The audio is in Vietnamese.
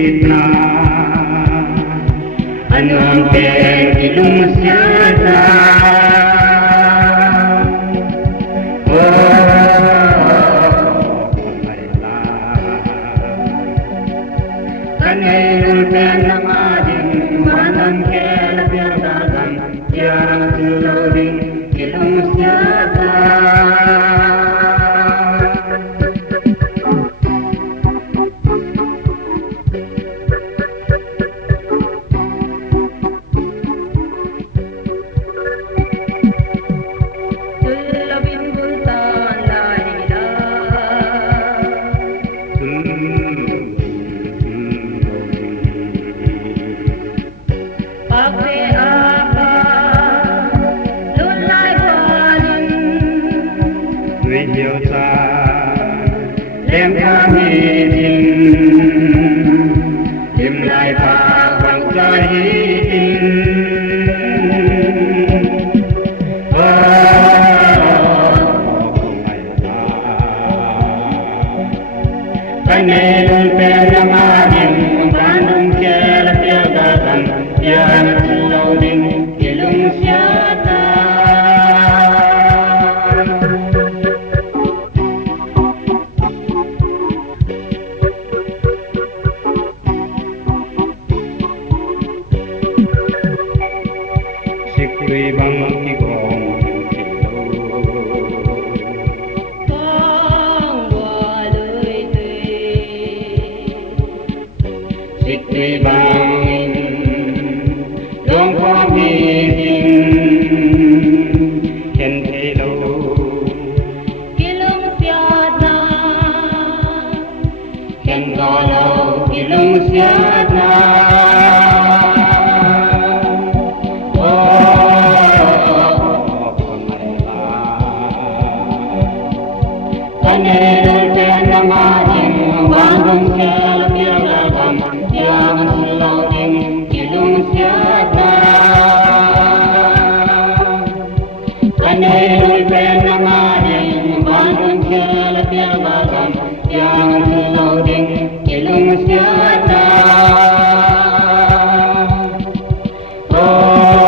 gitna anong ilung siyata kanayong penamarin manang kelapirdagan yang tuloding ilung siyata nhiều xa đem kami din im lại ta bằng trái tin cái này luôn bên nam adin ban đông kia là tiêu gatan yang lâu din ilung siata Sikri bang kigong bang walui tui Sikri bang dong ko mi ken thelo kilung siata ken galo ilung siata kanayong penamarin manang kelapirdagan yang tuloding ilung siyata kanayong penamarin manang kelapirdagan yang tuloding ilung siyata oh